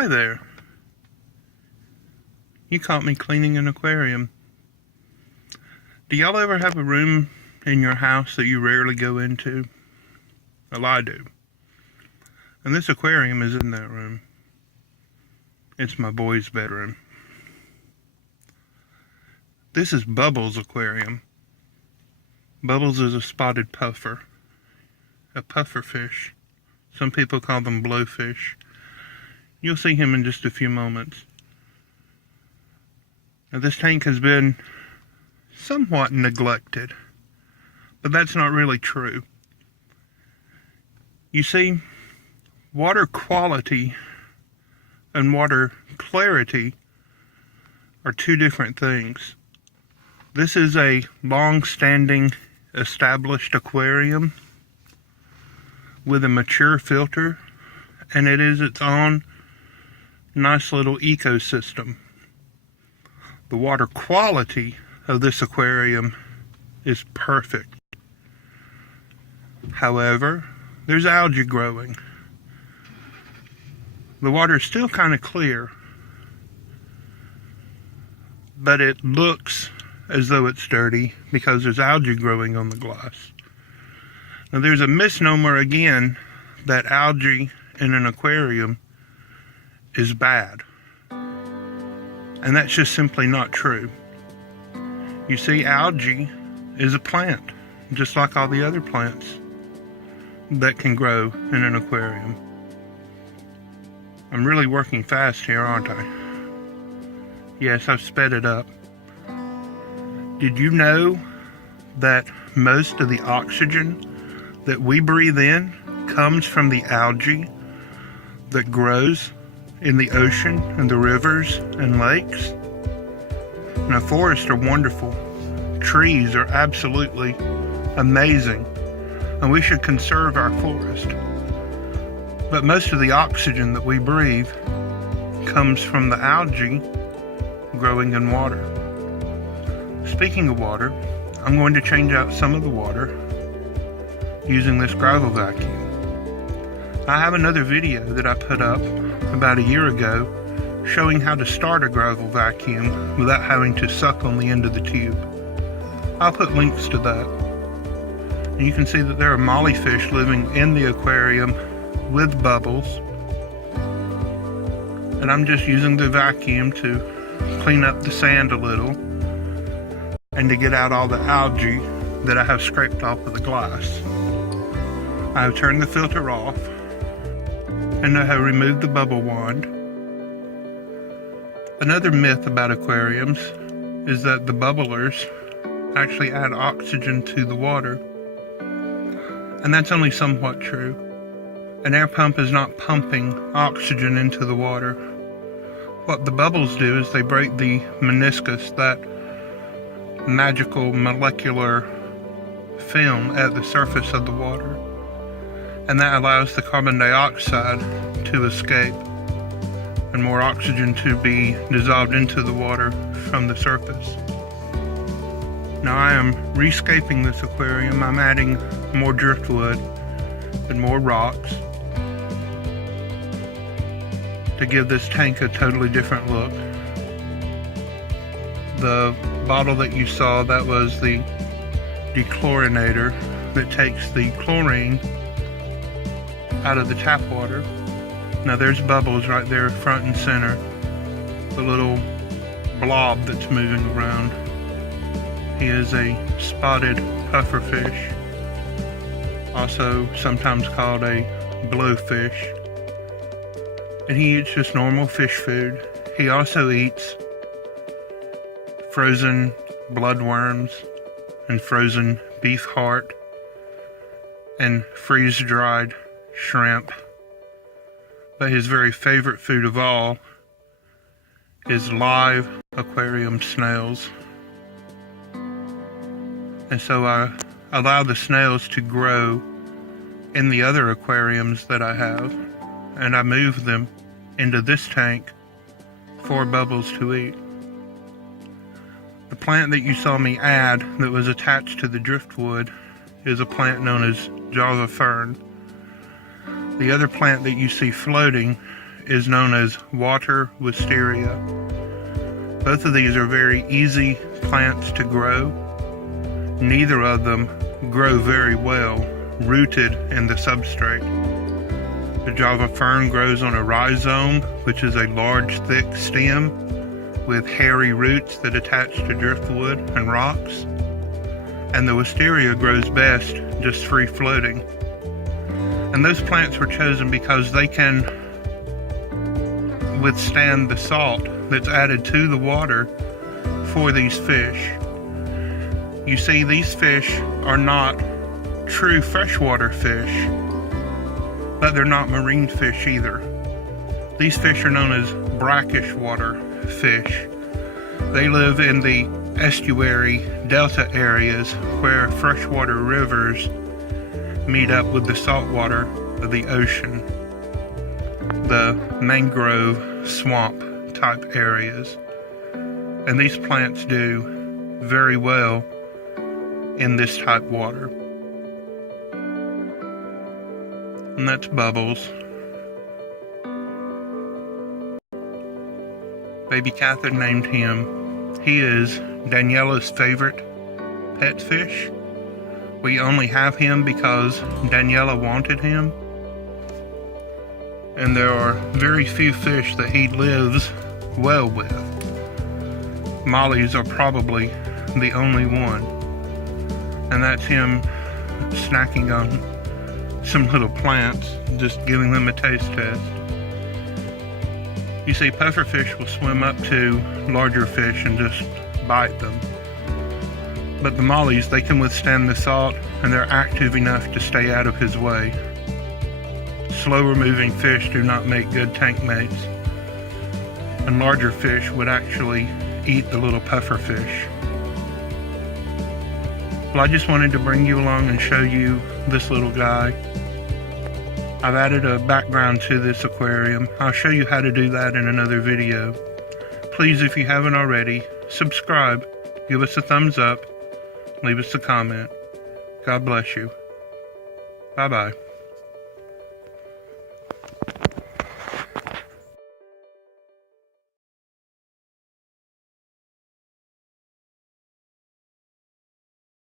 Hi there. You caught me cleaning an aquarium. Do y'all ever have a room in your house that you rarely go into? Well, I do. And this aquarium is in that room. It's my boy's bedroom. This is Bubbles' aquarium. Bubbles is a spotted puffer. A pufferfish. Some people call them blowfish. You'll see him in just a few moments. Now, this tank has been somewhat neglected, but that's not really true. You see, water quality and water clarity are two different things. This is a long-standing established aquarium with a mature filter, and it is its own nice little ecosystem. The water quality of this aquarium is perfect. However, there's algae growing. The water is still kind of clear, but it looks as though it's dirty because there's algae growing on the glass. Now, there's a misnomer again that algae in an aquarium is bad. And that's just simply not true. You see, algae is a plant, just like all the other plants that can grow in an aquarium. I'm really working fast here, aren't I? Yes, I've sped it up. Did you know that most of the oxygen that we breathe in comes from the algae that grows in the ocean and the rivers and lakes? Now, forests are wonderful. Trees are absolutely amazing, and we should conserve our forest. But most of the oxygen that we breathe comes from the algae growing in water. Speaking of water, I'm going to change out some of the water using this gravel vacuum. I have another video that I put up about a year ago showing how to start a gravel vacuum without having to suck on the end of the tube. I'll put links to that. And you can see that there are mollyfish living in the aquarium with Bubbles. And I'm just using the vacuum to clean up the sand a little and to get out all the algae that I have scraped off of the glass. I have turned the filter off, and I have removed the bubble wand. Another myth about aquariums is that the bubblers actually add oxygen to the water, and that's only somewhat true. An air pump is not pumping oxygen into the water. What the bubbles do is they break the meniscus, that magical molecular film at the surface of the water, and that allows the carbon dioxide to escape and more oxygen to be dissolved into the water from the surface. Now, I am rescaping this aquarium. I'm adding more driftwood and more rocks to give this tank a totally different look. The bottle that you saw, that was the dechlorinator that takes the chlorine out of the tap water. Now, there's Bubbles right there front and center, the little blob that's moving around. He is a spotted pufferfish, also sometimes called a blowfish, and he eats just normal fish food. He also eats frozen bloodworms and frozen beef heart and freeze-dried shrimp. But his very favorite food of all is live aquarium snails. And so I allow the snails to grow in the other aquariums that I have, and I move them into this tank for Bubbles to eat. The plant that you saw me add that was attached to the driftwood is a plant known as Java Fern. The other plant that you see floating is known as water wisteria. Both of these are very easy plants to grow. Neither of them grow very well rooted in the substrate. The Java fern grows on a rhizome, which is a large, thick stem with hairy roots that attach to driftwood and rocks. And the wisteria grows best just free floating. And those plants were chosen because they can withstand the salt that's added to the water for these fish. You see, these fish are not true freshwater fish, but they're not marine fish either. These fish are known as brackish water fish. They live in the estuary delta areas where freshwater rivers meet up with the salt water of the ocean, the mangrove swamp type areas. And these plants do very well in this type water. And that's Bubbles. Baby Catherine named him. He is Daniela's favorite pet fish. We only have him because Daniela wanted him. And there are very few fish that he lives well with. Mollies are probably the only one. And that's him snacking on some little plants, just giving them a taste test. You see, pufferfish will swim up to larger fish and just bite them. But the mollies, they can withstand the salt and they're active enough to stay out of his way. Slower moving fish do not make good tank mates. And larger fish would actually eat the little pufferfish. Well, I just wanted to bring you along and show you this little guy. I've added a background to this aquarium. I'll show you how to do that in another video. Please, if you haven't already, subscribe, give us a thumbs up, leave us a comment. God bless you. Bye-bye.